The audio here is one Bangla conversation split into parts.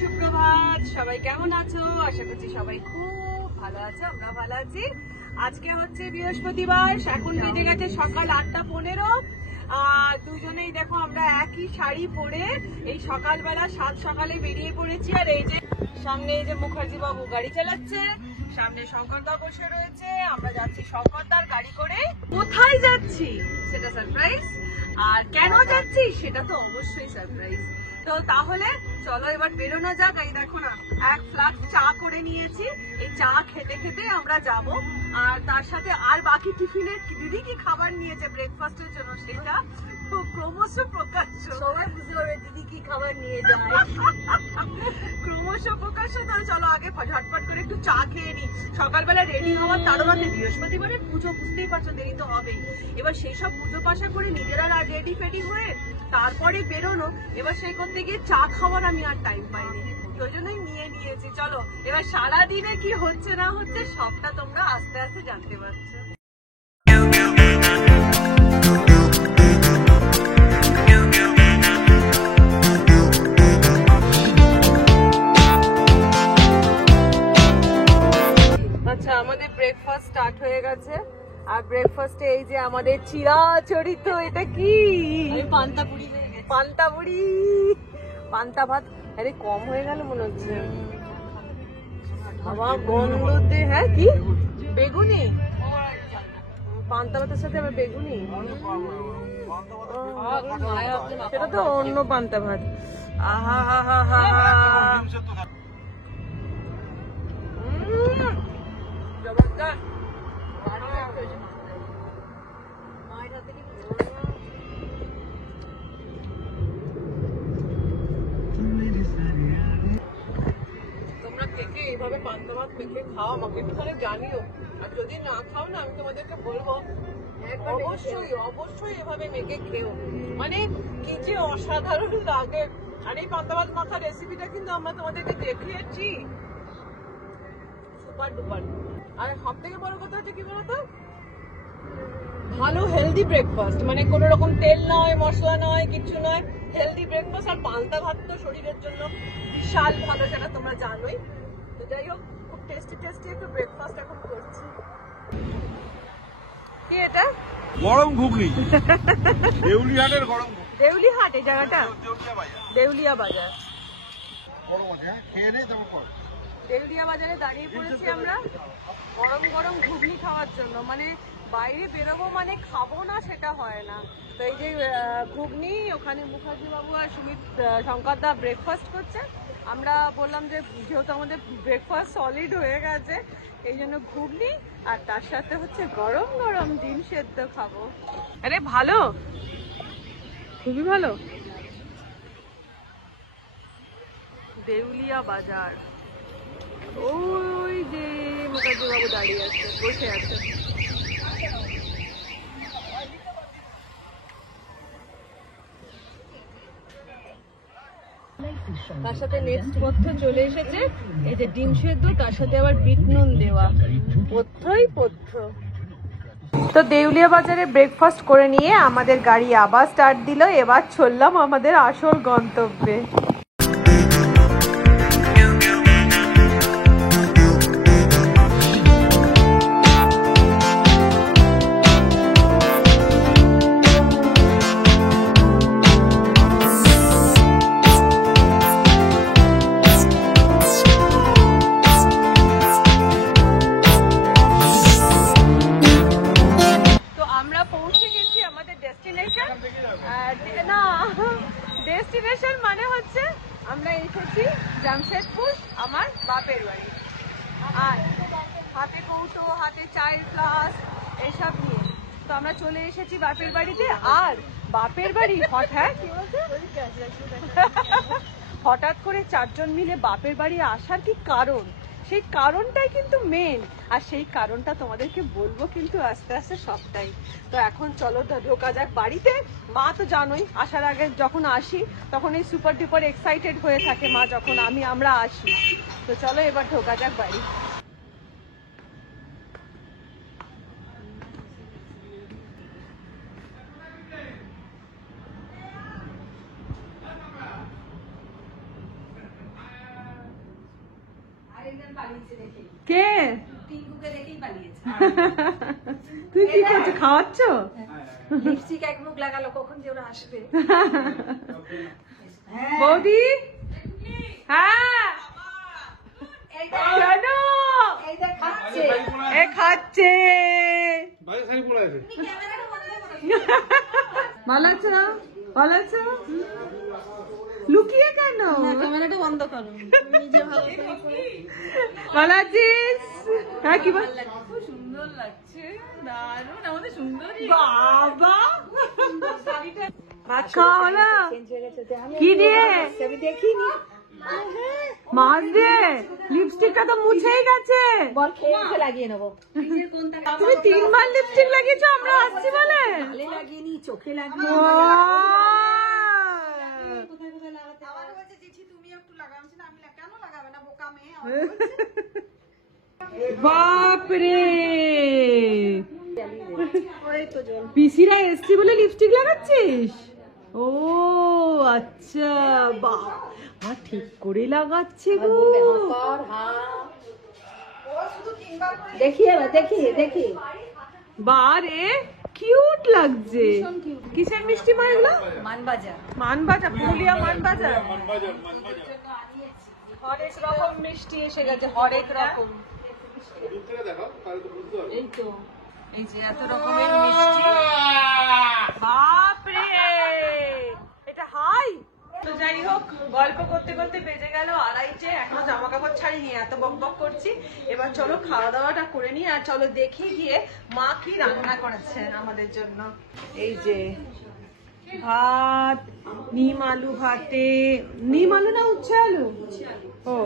সুপ্রভাত, সবাই কেমন আছো? আশা করছি সবাই খুব ভালো আছো, আমরা ভালো আছি। আজকে হচ্ছে বৃহস্পতিবার, এখন বেজে গেছে সকাল 8:15। দুজনেই দেখো আমরা একই শাড়ি পরে এই সকালবেলা সাত সকালে বেরিয়ে পড়েছি। আর এই যে সামনে এই যে মুখার্জি বাবু গাড়ি চালাচ্ছে, সামনে শঙ্করদা বসে রয়েছে, আমরা যাচ্ছি শঙ্করদার গাড়ি করে। কোথায় যাচ্ছি সেটা সারপ্রাইজ, আর কেন যাচ্ছি সেটা তো অবশ্যই সারপ্রাইজ। তো তাহলে চলো এবার বেরোনো যাক। এই দেখো না, এক ফ্লাস্ক চা করে নিয়েছি, এই চা খেতে খেতে আমরা যাব। আর তার সাথে আর বাকি টিফিনের দিদি কি খাবার নিয়েছে ব্রেকফাস্টের জন্য সেটা ক্রমশ প্রকাশ্য, সবাই বুঝতে পারবে দিদি কি খাবার নিয়ে যায়। ক্রমশ প্রকাশ্য। তাহলে চলো আগে ঝটপট করে একটু চা খেয়ে নি। সকালবেলা রেডি হওয়ার তাড়াতাড়ি, বৃহস্পতিবারের পুজো বুঝতেই পারছো, দেরি তো হবেই। এবার সেই সব পুজো পাশা করে নিজেরা রেডি ফেডি হয়ে তারপরে বেরোনো। এবার সেই করতে গিয়ে চা খাওয়ার আমি আর টাইম পাইনি, ওই জন্যই নিয়ে নিয়েছি। চলো এবার সারাদিনে কি হচ্ছে না হচ্ছে সবটা তোমরা আস্তে আস্তে জানতে পারছো। আচ্ছা, আমাদের ব্রেকফাস্ট স্টার্ট হয়ে গেছে। আর ব্রেকফাস্টে এই যে আমাদের চিরাচরিত, এটা কি পান্তা বুড়ি, পান্তা ভাত। আরে কম হয়ে গেল মনে হচ্ছে আমার গন্ধতে। হ্যাঁ কি বেগুনি, পান্তা ভাতের সাথে আবার বেগুনি, সেটা তো অন্য পান্তা ভাত। আহা হা হা হা জবরদস্ত। তোমরা থেকে এইভাবে পান্তা ভাত মেখে খাও, আমাকে একটু তাহলে জানিও। আর যদি না খাও না, আমি তোমাদেরকে বলবো অবশ্যই অবশ্যই এভাবে মেখে খেও, মানে কি যে অসাধারণ লাগে। আর এই পান্তা ভাত মাখার রেসিপিটা কিন্তু আমরা তোমাদেরকে দেখিয়েছি, সুপার ডুপার। আর সব থেকে বড় কথা হচ্ছে কি বলতো, ভালো হেলদি ব্রেকফাস্ট, মানে কোনো রকম তেল নয়, মশলা নয়, কিছু নয়, হেলদি ব্রেকফাস্ট। আর পান্তা ভাত তো শরীরের জন্য বিশাল ভালো, সেটা তোমরা জানোই। তো যাই হোক, খুব টেস্টি টেস্টি একটু ব্রেকফাস্ট এখন করছি। কি এটা? গরম ঘুগনি, দেউলিহাটের গরম ঘুগনি। দেউলিহাট এই জায়গাটা? দেউলিয়া বাজার। দেউলিয়া বাজারে দাঁড়িয়ে পড়েছি আমরা গরম গরম ঘুগনি খাওয়ার জন্য। মানে বাইরে বেরোবো মানে খাবো না সেটা হয় না। তো এই যে ঘুগনি, ওখানে মুখার্জি বাবু আর সুমিত শঙ্করদা ব্রেকফাস্ট করছে। আমরা বললাম যে যেহেতু আমাদের ব্রেকফাস্ট সলিড হয়ে গেছে, এই জন্য ঘুগনি আর তার সাথে হচ্ছে গরম গরম ডিম সেদ্ধ খাবো। আরে ভালো, খুবই ভালো। দেউলিয়া বাজার, ওই যে মুখার্জি বাবু দাঁড়িয়ে আছে, বসে আছে। তার সাথে নেক্সট পথ্য চলে এসেছে, এই যে ডিম সেদ্ধ, তার সাথে আবার বিট নুন দেওয়া, পথ্যই পথ্য। তো দেউলিয়া বাজারে ব্রেকফাস্ট করে নিয়ে আমাদের গাড়ি আবার স্টার্ট দিল। এবার চললাম আমাদের আসল গন্তব্যে। ডেস্টিনেশন মানে হচ্ছে আমরা এসেছি জামশেদপুর, আমার বাপের বাড়ি। আর হাতে কৌটো, হাতে চায়ের গ্লাস এসব নিয়ে তো আমরা চলে এসেছি বাপের বাড়িতে। আর বাপের বাড়ি হঠাৎ করে চারজন মিলে বাপের বাড়ি আসার কি কারণ, সেই কারণটাই কিন্তু মেন। আর সেই কারণটা তোমাদেরকে বলবো কিন্তু আস্তে আস্তে সবটাই। তো এখন চলো ঢোকা যাক বাড়িতে। মা তো জানোই, আসার আগে যখন আসি তখন এই সুপার ডুপার এক্সাইটেড হয়ে থাকে মা যখন আমরা আসি। তো চলো এবার ঢোকা যাক বাড়ি। কে তুই কি করছো, খাওয়াচ্ছ? লিপস্টিক এক মুখ লাগালো, কখন যে ওরা আসবে। বৌদি, হ্যাঁ কেন? এ খাচ্ছে। ভালো আছো? ভালো আছো? লুকিয়ে কেন? ক্যামেরাটা বন্ধ করো, নিজে ভালো ভালো আছিস? হ্যাঁ কি বল? খুব সুন্দর লাগছে, দারুণ, আমাদের সুন্দরী বাবা ভাত খাওয়া হলো? কি দিয়ে? আমি দেখিনি। মাছ দিয়ে? লিপস্টিকটা তো মুছেই গেছে। বল খেয়ে লাগিয়ে নেবো। তুমি 3 বার লিপস্টিক লাগিয়েছো আমরা আসছি বলে? গালে লাগিয়ে নি, চোখে লাগিয়ে ও, বাপরে, পিসিরা এসছি বলে লিপস্টিক লাগাচ্ছিস? ও আচ্ছা, বাবা ঠিক করে লাগাচ্ছে গো। দেখি এবার, দেখি বারে কিউট লাগছে। কিসের মিষ্টি মা এগুলো? মানবাজার। মানবাজার, পুরুলিয়া মানবাজার। হরেক রকম মিষ্টি এসে গেছে, হরেক রকম। এই তো, এই যে এত রকমের মিষ্টি, বাপরে এটা হাই। তো যাই হোক, গল্প করতে করতে বেজে গেল 2:30। এখনো জামা কাপড় ছাড়িনি, এত বকবক করছি। এবার চলো খাওয়া দাওয়াটা করে নি, আর চলো দেখি গিয়ে মা কি রান্না করেছে আমাদের জন্য। এই যে ভাত, নিম আলু ভাতে, নিম আলু না উচ্ছে আলু? ও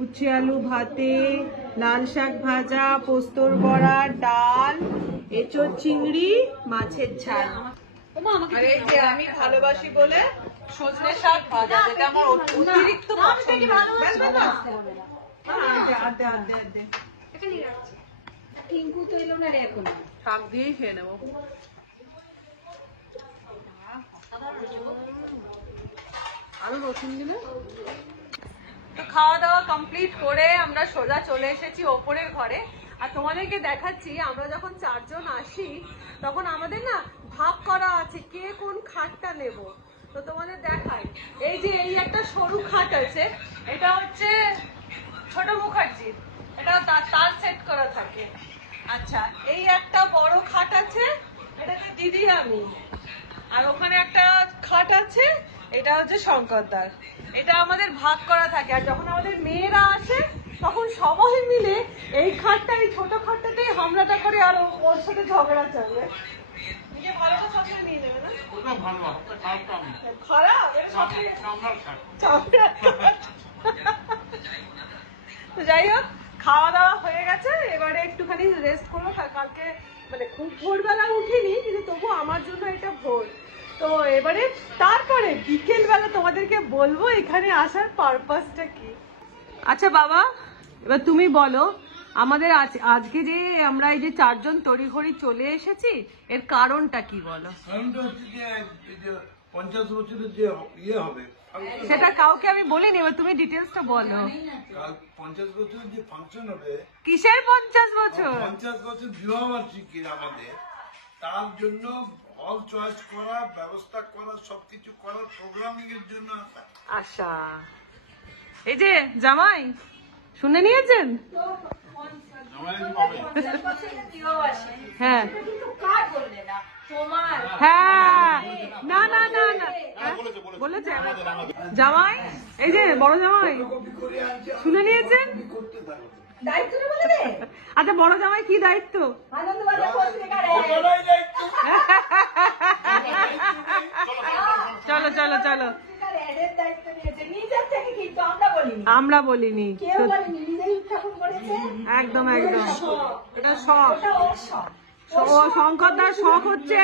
উচ্ছে আলু ভাতে, লাল শাক ভাজা, পোস্তর বড়া, ডাল, এঁচোড় চিংড়ি, মাছের ঝাল। আর এই যে আমি ভালোবাসি বলে সজনে শাক ভাজা, যেটা আমার অতিরিক্ত পছন্দ। টিঙ্কু তো এলো না রে এখন। শাক দিয়েই খেয়ে নেবো। আরো রসুন দিলে। তো খাওয়া দাওয়া কমপ্লিট করে আমরা সোজা চলে এসেছি ওপরের ঘরে। আর তোমাদেরকে দেখাচ্ছি, আমরা যখন 4 জন আসি তখন আমাদের না ভাগ করা আছে কে কোন খাটটা নেব। তো তোমাদের দেখাই, এই যে এই একটা সরু খাট আছে, এটা হচ্ছে ছোট মুখার্জির, এটা তার সেট করা থাকে। আচ্ছা, এই একটা বড় খাট আছে, এটা হচ্ছে দিদি আমি। আর ওখানে একটা খাট আছে, এটা হচ্ছে শঙ্করদার। এটা আমাদের ভাগ করা থাকে। আর যখন আমাদের মেয়েরা আসে তখন সবাই মিলে এই খাটটা, এই ছোট খাটটাতেই হামলাটা করে, আর ওর সাথে ঝগড়া চলবে। নিজে ভালোটা সবসময় নিয়ে নেবে না? খারাপ? তো যাই হোক, খাওয়া দাওয়া হয়ে গেছে, এবারে একটুখানি রেস্ট করবো। কালকে মানে খুব ভোরবেলা উঠিনি, কিন্তু তবু আমার জন্য এটা ভোর। তো এবারে তারপরে বিকেল বেলা তোমাদেরকে বলবো এখানে আসার পারপাসটা কি। আচ্ছা বাবা, এবার তুমি বলো, আমাদের আজকে যে আমরা এই যে 4 জন তড়িঘড়ি চলে এসেছি, এর কারণটা কি বলো? কারণটা হচ্ছে যে 50 বছরের যে ইয়ে হবে, সেটা কাউকে আমি বলিনি, এবার তুমি ডিটেলসটা বলো। 50 বছরের যে ফাংশন হবে। কিসের 50 বছর? 50 বছর বিবাহ বার্ষিকী আমাদের, তার জন্য হল চয়েস করা, ব্যবস্থা করা, সবকিছু করার প্রোগ্রামিং এর জন্য আসা। আচ্ছা, এই যে জামাই শুনে নিয়েছেন? হ্যাঁ হ্যাঁ, না না না না, বলেছে জামাই, এই যে বড় জামাই শুনে নিয়েছেন? আচ্ছা, বড় জামাই কি দায়িত্ব? চলো চলো চলো, আমরা বলিনি, একদম একদম, এটা শখ। ও শঙ্করদার শখ হচ্ছে,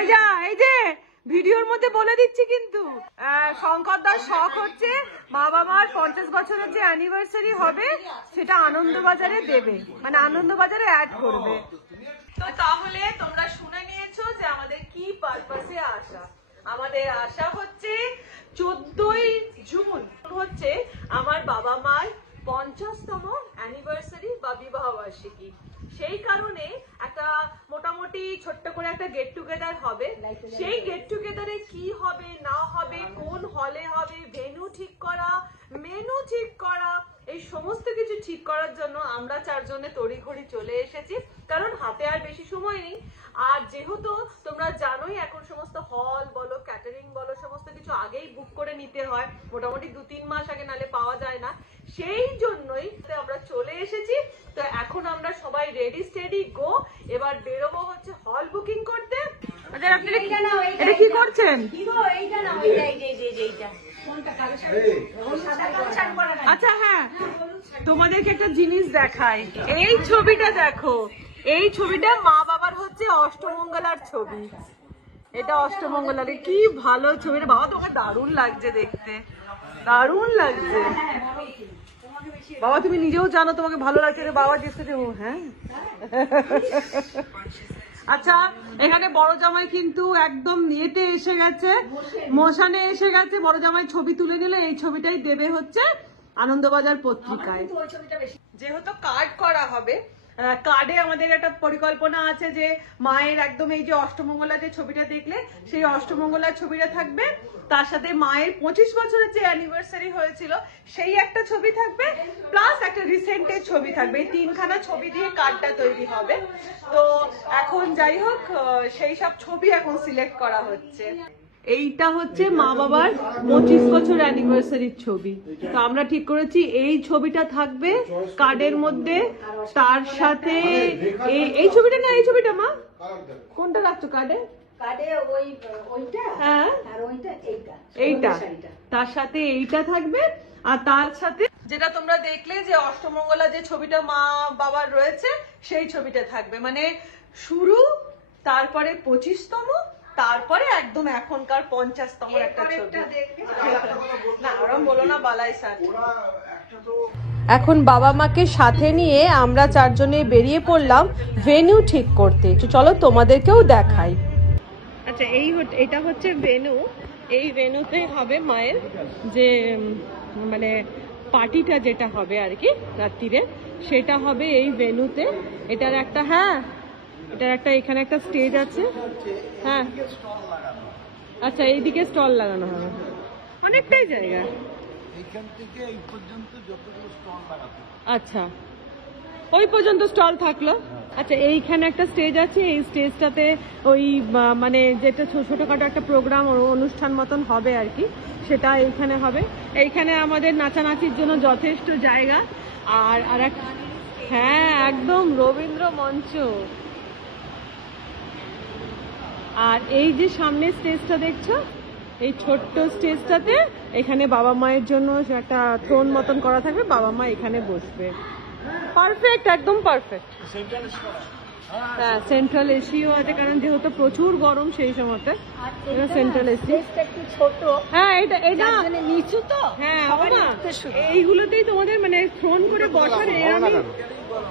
এই যে ভিডিওর মধ্যে বলে দিচ্ছি কিন্তু, শঙ্করদার শখ হচ্ছে মা বাবার 50 বছরের যে অ্যানিভার্সারি হবে সেটা আনন্দবাজারে দেবে, মানে আনন্দবাজারে অ্যাড করবে। তো তাহলে তোমরা শুনে নিয়েছো যে আমাদের কি পারপাসে আসা। আমাদের আশা হচ্ছে 14ই জুন হচ্ছে আমার বাবা মার 50তম অ্যানিভার্সারি। বার্ষিকী, সেই কারণে একটা মোটামুটি ছোট্ট করে একটা গেট টুগেদার হবে। সেই গেট টুগেদারে কি হবে না হবে, কোন হলে হবে, ভেন্যু ঠিক করা, মেনু ঠিক করা, এই সমস্ত কিছু ঠিক করার জন্য আমরা চারজনে তড়িঘড়ি চলে এসেছি, কারণ হাতে আর বেশি সময় নেই। আর যেহেতু তোমরা জানোই এখন সমস্ত হল বলো, ক্যাটারিং বলো, সমস্ত কিছু আগেই বুক করে নিতে হয়, মোটামুটি 2-3 মাস আগে, নালে পাওয়া যায় না। সেই জন্যই আমরা চলে এসেছি। তো এখন আমরা সবাই রেডি স্টেডি গো, এবার বেরোবো হচ্ছে হল বুকিং করতে। আচ্ছা আপনারা এটা কি করছেন? আচ্ছা হ্যাঁ, তোমাদেরকে একটা জিনিস দেখাই, এই ছবিটা দেখো, এই ছবিটা মা বাবার হচ্ছে অষ্টমঙ্গলার ছবি। এটা অষ্টমঙ্গলার, কি ভালো ছবিটা বাবা, তোমাকে দারুণ লাগছে দেখতে, দারুণ লাগছে বাবা, তুমি নিজেও জানো তোমাকে ভালো লাগছে, বাবা দেখতে। হ্যাঁ আচ্ছা, এখানে বড় জামাই কিন্তু একদম নিয়েতে এসে গেছে, মশানে এসে গেছে। বড় জামাই ছবি তুলে নিলে এই ছবিটাই দেবে হচ্ছে আনন্দবাজার পত্রিকায়। যেহেতু কার্ড করা হবে, কার্ডে আমাদের একটা পরিকল্পনা আছে যে মায়ের একদম এই যে অষ্টমঙ্গলা যে ছবিটা দেখলে, সেই অষ্টমঙ্গলার ছবিটা থাকবে, তার সাথে মায়ের 25 বছরের যে অ্যানিভার্সারি হয়েছিল সেই একটা ছবি থাকবে, প্লাস একটা রিসেন্টের ছবি থাকবে। এই 3খানা ছবি দিয়ে কার্ডটা তৈরি হবে। তো এখন যাই হোক, সেই সব ছবি এখন সিলেক্ট করা হচ্ছে। এইটা হচ্ছে মা বাবার 25 বছর অ্যানিভার্সারির ছবি। তো আমরা ঠিক করেছি এই ছবিটা থাকবে কার্ডের মধ্যে, তার সাথে এই ছবিটা না, এই ছবিটা মা কোনটা রাখছো কার্ডে? হ্যাঁ এইটা, তার সাথে এইটা থাকবে, আর তার সাথে যেটা তোমরা দেখলে যে অষ্টমঙ্গলা যে ছবিটা মা বাবার রয়েছে সেই ছবিটা থাকবে। মানে শুরু, তারপরে 25তম, তারপরে একদম এখনকার 50তম একটা ছবি। না ওরম বলো না, বালাই স্যার। এখন বাবা মাকে সাথে নিয়ে আমরা চারজনে বেরিয়ে পড়লাম ভেন্যু ঠিক করতে। চলো তোমাদেরকেও দেখাই। আচ্ছা এটা হচ্ছে ভেন্যু। এই ভেন্যুতে হবে মায়ের যে মানে পার্টিটা যেটা হবে আর কি রাত্রিরে, সেটা হবে এই ভেন্যুতে। এটার একটা এখানে একটা স্টেজ আছে। হ্যাঁ আচ্ছা, এইদিকে স্টল লাগানো হবে, অনেকটাই জায়গা এইখান থেকে এই পর্যন্ত যতগুলো স্টল লাগাতে। আচ্ছা, ওই পর্যন্ত স্টল থাকলো। আচ্ছা, এইখানে একটা স্টেজ আছে, এই স্টেজটাতে ওই মানে যেটা ছোটখাটো একটা প্রোগ্রাম অনুষ্ঠান মতন হবে আর কি, সেটা এইখানে হবে। এইখানে আমাদের নাচানাচির জন্য যথেষ্ট জায়গা। আর হ্যাঁ একদম রবীন্দ্র মঞ্চ। আর এই যে সামনে স্টেজটা দেখছো, এই ছোট্ট স্টেজটাতে এখানে বাবা মায়ের জন্য একটা থ্রোন মতন করা থাকবে, বাবা মা এখানে বসবে। পারফেক্ট, একদম পারফেক্ট। হ্যাঁ সেন্ট্রাল এসিও আছে, কারণ যেহেতু প্রচুর গরম সেই সময়তে সেন্ট্রাল এসি। হ্যাঁ এটা নিচু তো, হ্যাঁ এইগুলোতেই তোমাদের মানে থ্রোন করে বসার, এরমই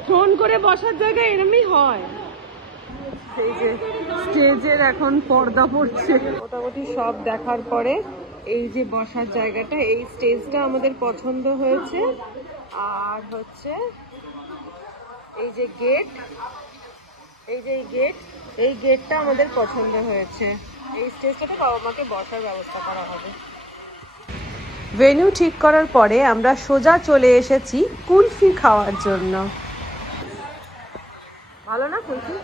থ্রোন করে বসার জায়গা এরমই হয়। এই যে স্টেজের এখন পর্দা পড়ছে, মোটামুটি সব দেখার পরে এই যে বসার জায়গাটা, এই স্টেজটা আমাদের পছন্দ হয়েছে। আর হচ্ছে এই যে গেট, এই গেটটা আমাদের পছন্দ হয়েছে। এই স্টেজটাতে বাবা মাকে বসার ব্যবস্থা করা হবে। ভেন্যু ঠিক করার পরে আমরা সোজা চলে এসেছি কুলফি খাওয়ার জন্য। ভালো না কুলফি?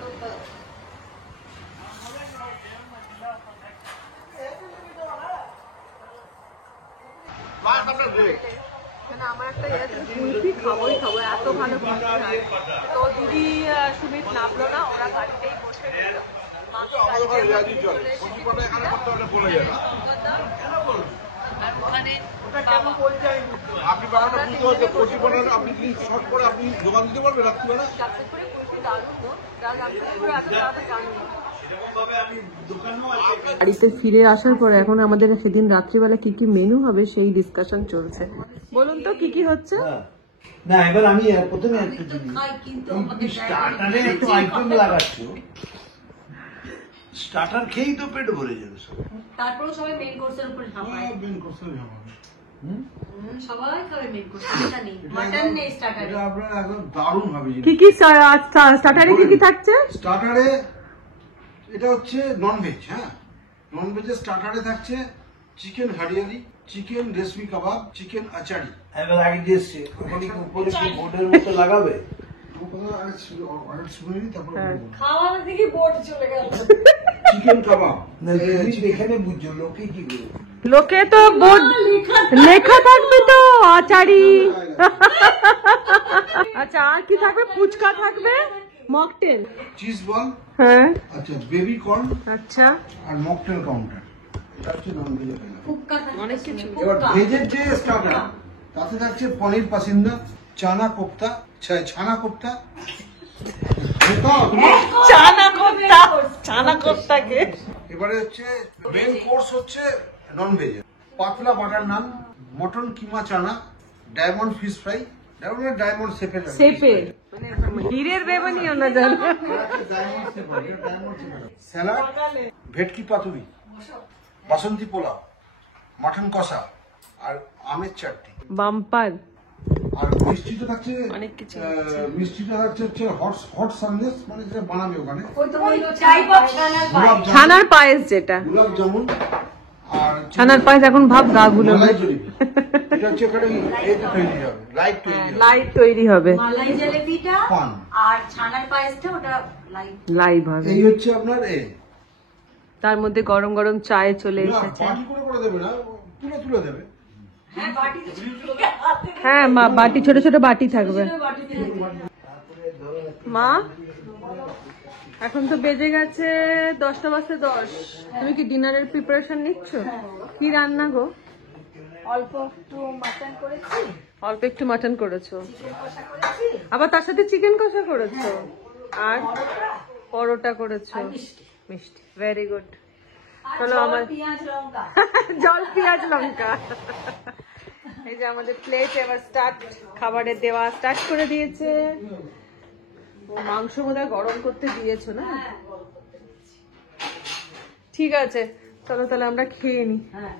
আমার একটা কুলফি খাবোই খাবো, এত ভালো কুলফি। তো দিদি সুমিত নামলো না, ওরা গাড়িতেই বসে গেল। আপনি বাগানটা বুঝতে হচ্ছে 25 আপনি কি শর্ট করে আপনি দোকান দিতে পারবেন রাত্রিবেলা? বাড়িতে ফিরে আসার পর এখন আমাদের সেদিন রাত্রিবেলা কি কি মেনু হবে সেই ডিসকাশন চলছে। বলুন তো কি কি হচ্ছে? না এবার আমি প্রথমে একটা জিনিস, স্টার্টারে একটু আইটেম লাগাচ্ছো, স্টার্টার খেয়েই তো পেট ভরে যাবে, তারপরে সবাই মেইন কোর্সের উপর ঝাঁপায়। মেইন কোর্সের ঝাঁপাবে সবাই খাবে মেঘ চিন্তা নেই, মাটন নেই স্টার্টারে। এটা আপনারা একদম দারুণ ভাবে কি কি স্টার্টারে কি কি থাকছে? স্টার্টারে এটা হচ্ছে ননভেজ, হ্যাঁ ননভেজের স্টার্টারে থাকছে চিকেন হারিয়ালি, চিকেন রেশমি কাবাব, চিকেন আচারি। এবার আগে দিয়েছে ওখানে কি উপরে কি বোর্ডের মতো লাগাবে? খাওয়ার দিকে বোর্ড চলে গেল। চিকেন কাবাব এখানে বুঝছো লোকে কি করে? লোকে তো বোর্ড লেখা থাকবে তো আচারি। আচ্ছা আর কি থাকবে? ফুচকা থাকবে, মকটেল, চিজ বল, হ্যাঁ আচ্ছা বেবি কর্ন আচ্ছা আর মকটেল কাউন্টার। এটা হচ্ছে ননভেজের। অনেক কিছু। এবার ভেজের যে স্টার্টার তাতে থাকছে পনির পাসিন্দা, চানা কোপ্তা, ছানা কোপ্তা, চানা কোফতাকে। এবারে হচ্ছে মেন কোর্স হচ্ছে ননভেজ, পাতলা বাটার নান, মটন কিমা চানা, ডায়মন্ড ফিশ ফ্রাই, ডায়মন্ড শেপের সেপে হীরের বেবনি না জানো। স্যালাড, ভেটকি পাতুরি, বাসন্তী পোলাও, মাটন কষা আর আমের চাটনি। বাম্পার। আর মিষ্টিটা থাকছে অনেক কিছু মিষ্টিটা থাকছে হচ্ছে হট সন্দেশ, মানে যেটা বানাবে ওখানে, ওই তো ওই চাই পাপ ছানার পায়েস। ছানার পায়েস যেটা গোলাপ জামুন আর ছানার পায়েস এখন ভাব গা গুলো মালাই জলেবি। এটা হচ্ছে এখানে এতে তৈরি হবে, লাইট তৈরি হবে, লাইভ তৈরি হবে, মালাই জলেবিটা পান। আর ছানার পায়েসটা ওটা লাইভ। লাইভ হবে। এই হচ্ছে আপনার তার মধ্যে গরম গরম চায় চলে এসেছে। পার্টি করে দেবে না, তুলে দেবে। হ্যাঁ বাটি তো হ্যাঁ মা বাটি, ছোট ছোট বাটি থাকবে। বাটিতে মা এখন তো বেজে গেছে 10টা বাজতে 10। তুমি কি ডিনারের প্রিপারেশন নিচ্ছ? কি রান্না গো? অল্প একটু মাটন করেছি, অল্প একটু মাটন করেছো, চিকেন কষা করেছি, আবার তার সাথে চিকেন কষা করেছো, আর পরোটা করেছো, মিষ্টি মিষ্টি। Very good. আর চলো আমার পেঁয়াজ লঙ্কা। জল পেঁয়াজ লঙ্কা। এই যে আমাদের প্লেট এবার স্টার্ট, খাবারের দেওয়া স্টার্ট করে দিয়েছে। ও মাংস বোধহয় গরম করতে দিয়েছো না? ঠিক আছে চলো তাহলে আমরা খেয়ে নিই। হ্যাঁ